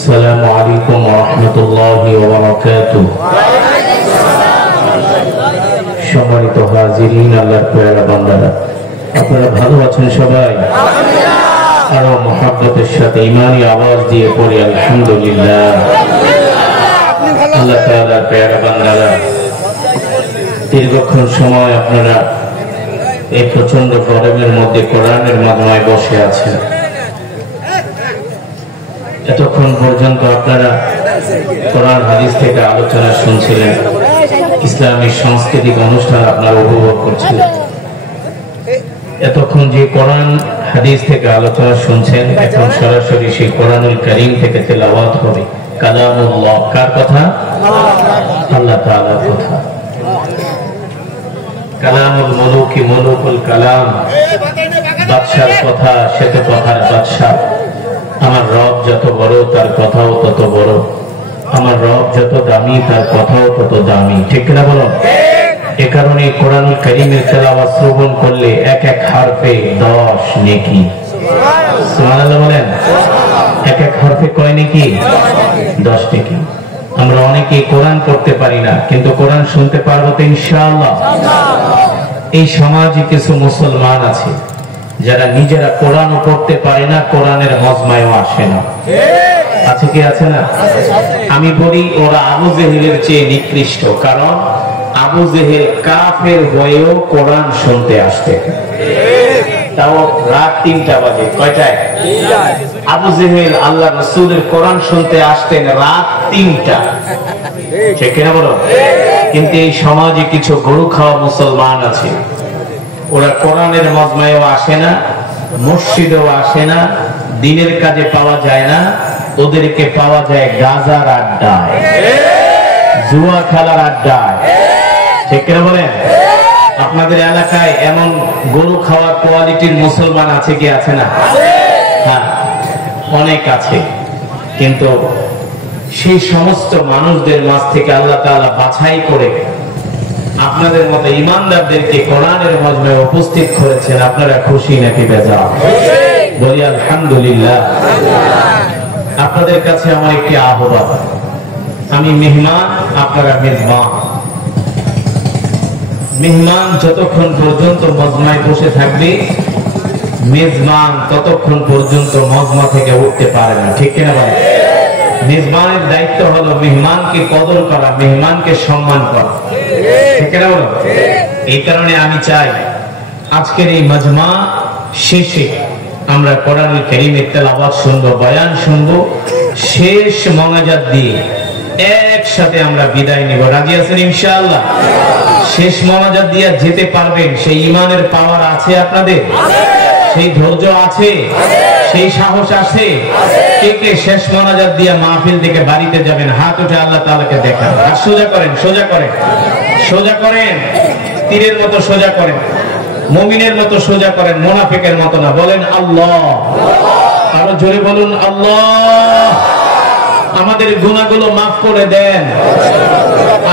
السلام عليكم ورحمة الله وبركاته সম্মানিত হাজিরিন, আল্লাহর প্রিয় বান্দারা, আপনারা ভালো আছেন সবাই? আরো মুহাব্বতের সাথে ঈমানি আওয়াজ দিয়ে পড়ি আলহামদুলিল্লাহ। আল্লাহ তাআলার প্রিয় বান্দারা, দীর্ঘক্ষণ সময় আপনারা এই প্রচন্ড গরমের মধ্যে কোরআনের মাধ্যমে বসে আছেন। এতক্ষণ পর্যন্ত আপনারা কোরআন হাদিস থেকে আলোচনা শুনছিলেন, ইসলামিক সাংস্কৃতিক অনুষ্ঠান আপনারা উপভোগ করছিলেন। এতক্ষণ যে কোরআন হাদিস থেকে আলোচনা শুনছেন, এখন সরাসরি সেই কোরআনুল কারীম থেকে তেলাওয়াত হবে। কালামুল্লাহ, কার কথা? আল্লাহ তাআলার কথা। কালামুল মুলুকি মুলুকুল কালাম, বাদশার কথা, সে তো কথার বাদশা। আমার রব যত বড় তার কথাও তত বড়, আমার রব যত দামি তার কথাও তত দামি, ঠিক না বলো? এ কারণে কোরআনুল কারীমের তেলাওয়াত শ্রবণ করলে এক এক হরফে 10 নেকি। সুবহানাল্লাহ বলেন। এক এক হরফে কয় নেকি? 10 নেকি। আমরা অনেকে কোরআন পড়তে পারি না, কিন্তু কোরআন শুনতে পারবো তো ইনশাআল্লাহ। এই সমাজে কিছু মুসলমান আছে যারা নিজেরা কোরআনও পড়তে পারে না, কোরআনের মজমায়ও আসে না। আছে কি আছে না? আমি বলি ওরা আবু জেহেলের চেয়ে নিকৃষ্ট, কারণ আবু জেহেল কাফের হয়েও কোরআন শুনতে আসতে, তাও রাত 3টা বাজে। কয়টায়? আবু জেহেল আল্লাহ রাসূলের কোরআন শুনতে আসতেন রাত 3টা, ঠিক না বলো? কিন্তু এই সমাজে কিছু গরু খাওয়া মুসলমান আছে, ওরা কোরআনের মজমায়ও আসে না, মসজিদেও আসে না, দিনের কাজে পাওয়া যায় না, ওদেরকে পাওয়া যায় গাজার আড্ডায়, জুয়া খেলার আড্ডায়, ঠিক না বলেন? আপনাদের এলাকায় এমন গরু খাওয়ার কোয়ালিটির মুসলমান আছে কি আছে না? হ্যাঁ, অনেক আছে। কিন্তু সেই সমস্ত মানুষদের মাঝ থেকে আল্লাহ তাআলা বাছাই করে আপনাদের মতো ইমানদারদেরকে কোরআনের মজমায় উপস্থিত করেছেন। আপনারা খুশি নাকি বেজার? বলি আলহামদুলিল্লাহ। আপনাদের কাছে আমার একটি আহ্বান, আমি মেহমান, আপনারা মেজবান। মেহমান যতক্ষণ পর্যন্ত মজমায় বসে থাকবে, মেজবান ততক্ষণ পর্যন্ত মজমা থেকে উঠতে পারে না, ঠিক কিনা বলেন? মেজবানের দায়িত্ব হলো মেহমানকে কদর করা, মেহমানকে সম্মান করা, ঠিক না বলো? এই কারণে আমি চাই আজকের এই মজমা শেষে আমরা কোরআনুল কারীমের তেলাওয়াত শুনবো, বয়ান শুনবো, শেষ মোনাজাত দিয়ে একসাথে আমরা বিদায় নিব। রাজি আছেন ইনশাআল্লাহ? শেষ মোনাজাত দিয়ে যেতে পারবেন, সেই ঈমানের পাওয়ার আছে আপনাদের? সেই ধৈর্য আছে? সেই সাহস আছে? কে কে শেষ মোনাজাত দিয়ে মাহফিল থেকে বাড়িতে যাবেন? হাত উঠে আল্লাহ তাআলাকে দেখান। আর সোজা করেন, সোজা করেন, সোজা করেন, তীরের মতো সোজা করেন, মুমিনের মতো সোজা করেন, মুনাফিকের মতো না। বলেন আল্লাহ। আরো জোরে বলুন আল্লাহ। আমাদের গুনাহগুলো মাফ করে দেন।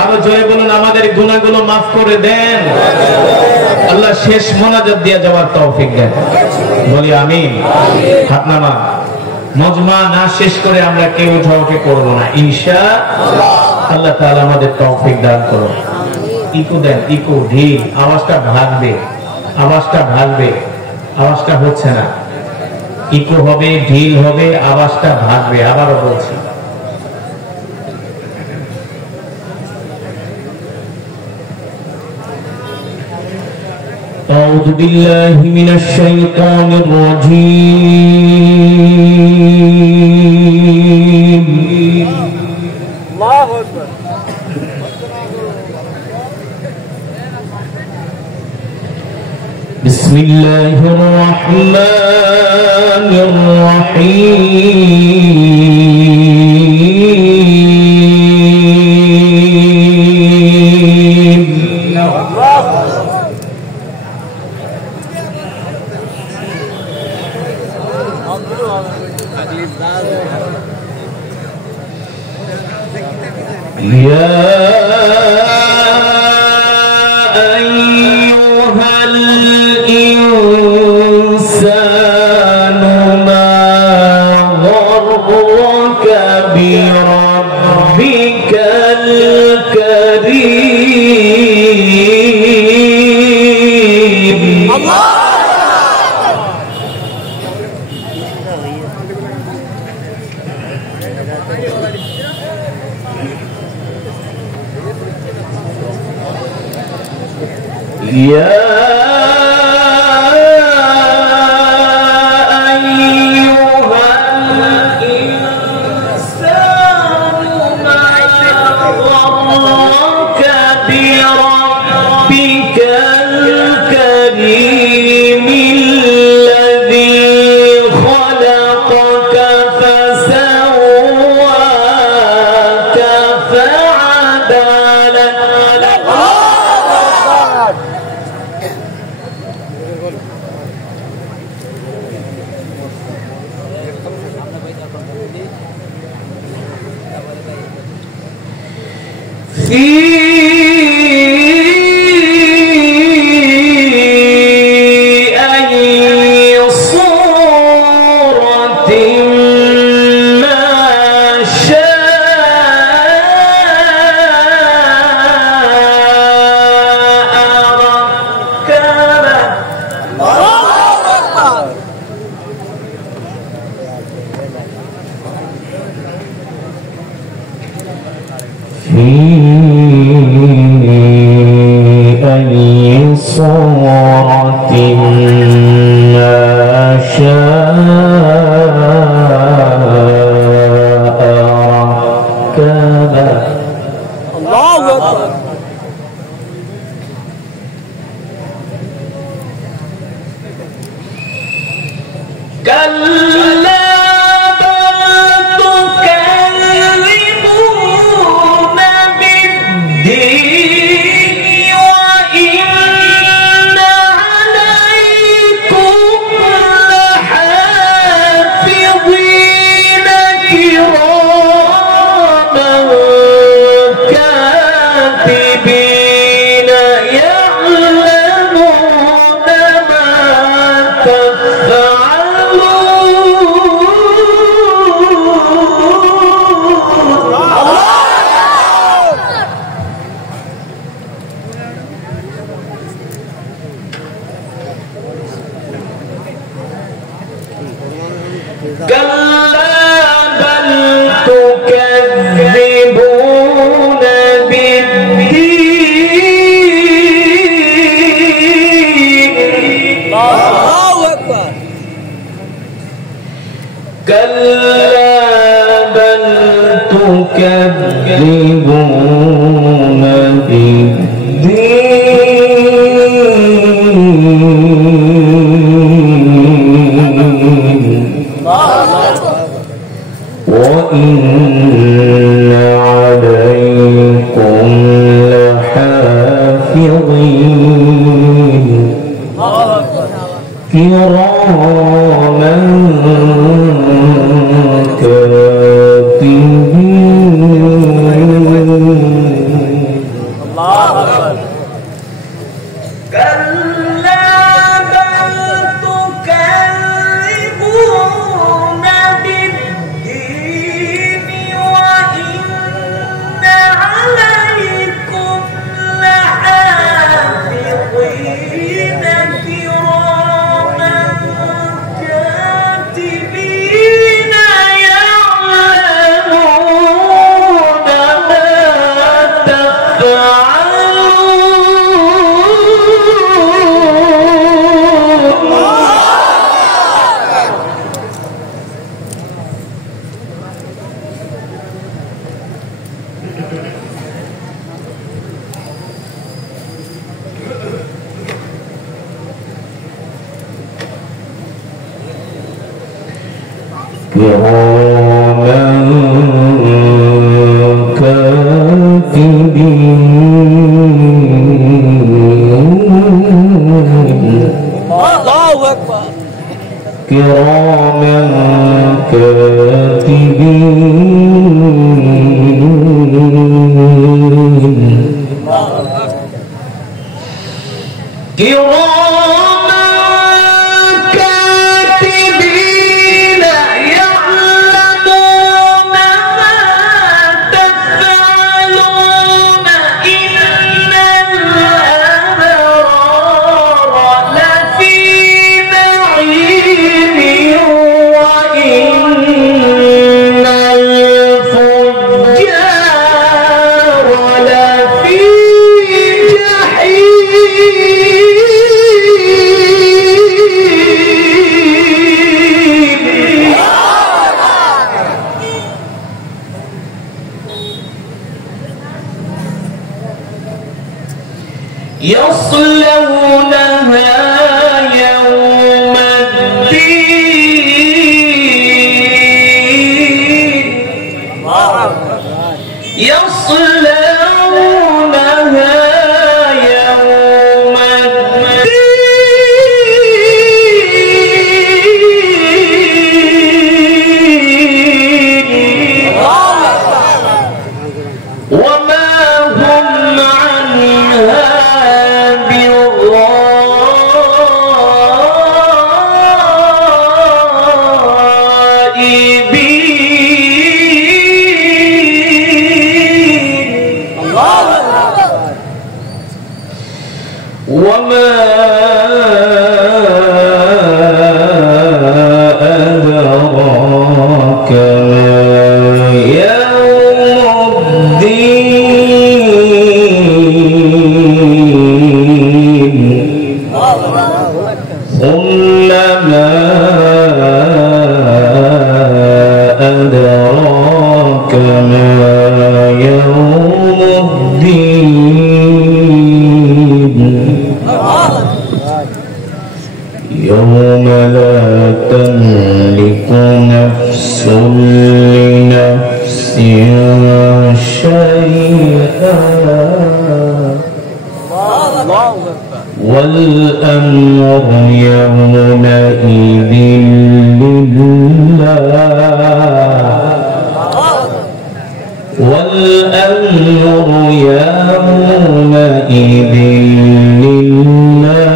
আরো জোরে বলুন আমাদের গুনাহগুলো মাফ করে দেন। আল্লাহ শেষ মোনাজাত দিয়ে যাওয়ার তৌফিক দেন। বলি আমিন। হাত নামা। মজমা না শেষ করে আমরা কেউ উঠাউঠি করবো না ইনশাআল্লাহ। আল্লাহ তাআলা আমাদের তৌফিক দান করুন। ইকো দেন, ইকো, ঢিল, আওয়াজটা ভাগবে, আওয়াজটা ভাগবে, আওয়াজটা হচ্ছে না। ইকো হবে, ঢিল হবে, আওয়াজটা ভাগবে। আবারও বলছি, أعوذ بالله من الشيطان الرجيم. الله أكبر. بسم الله الرحمن الرحيم. يا أيها الإنسان ما غرك يصلونها يوم الدين يصلونها يوم الدين وما هم عنها وما أدراك ما يوم الدين ثم ما أدراك ما يوم الدين يوم لا تملك نفس لنفس شيئا والأمر يومئذ لله والأمر يومئذ لله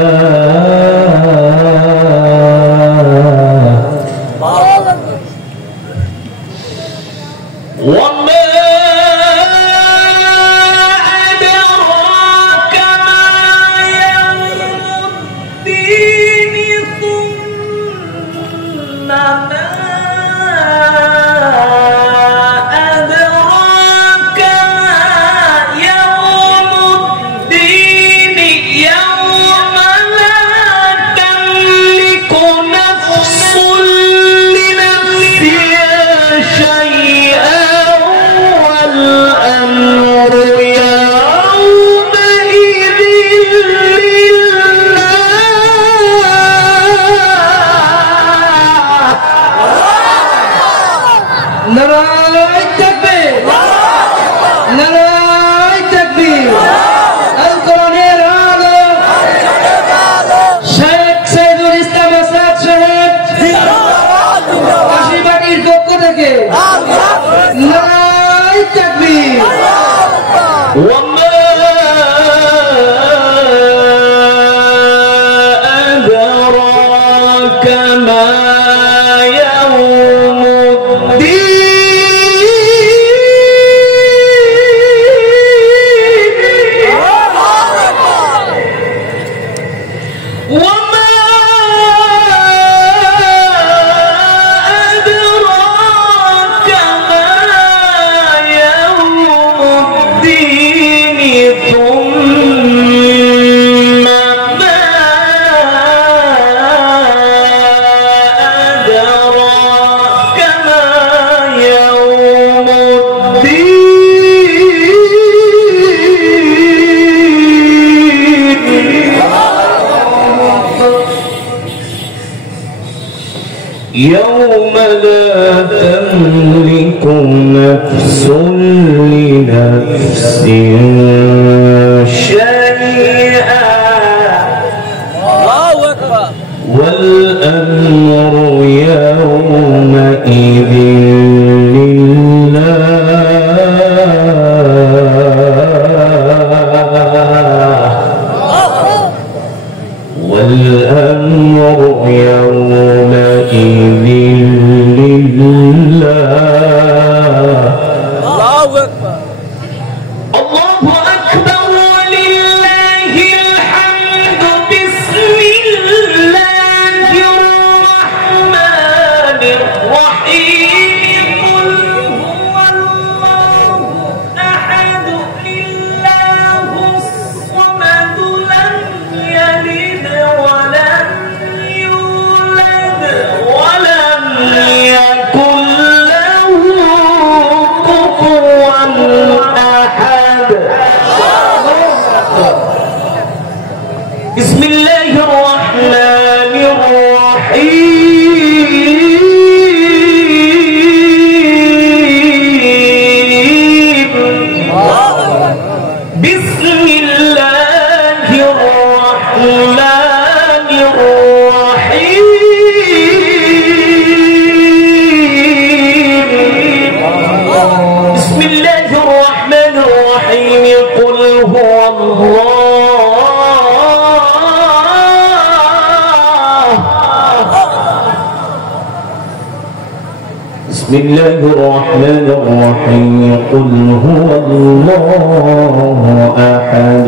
وما أدراك ما يوم الدين ثم ما أدراك ما يوم الدين يوم لا تملك نفس لنفسها شيئا والأمر يومئذ لله نراي التكبير نراي التكبير القرآن هذا شيخ سيد الإسلام أسد شهيد কাশিবাড়ির পক্ষ থেকে নারায়ে তাকবীর وما أدراك ما يوم الدين وما أدراك ما يوم الدين ثم ما أدراك ما يوم الدين يوم لا تملك نفس لنفس شيئا والأمر يومئذ لله والأمر يومئذ لله الله أكبر بسم الله الرحمن الرحيم قل هو الله أحد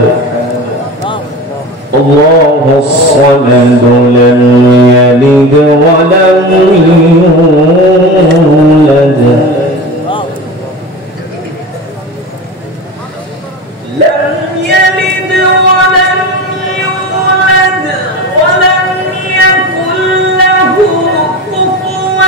الله الصمد لم يلد ولم يولد لم يلد ولم يولد ولم يكن له كفوا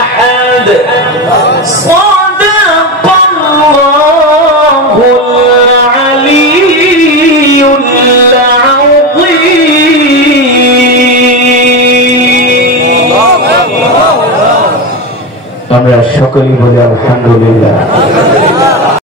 أحد صدق الله العلي العظيم আমরা সকলেই বলি আলহামদুলিল্লাহ।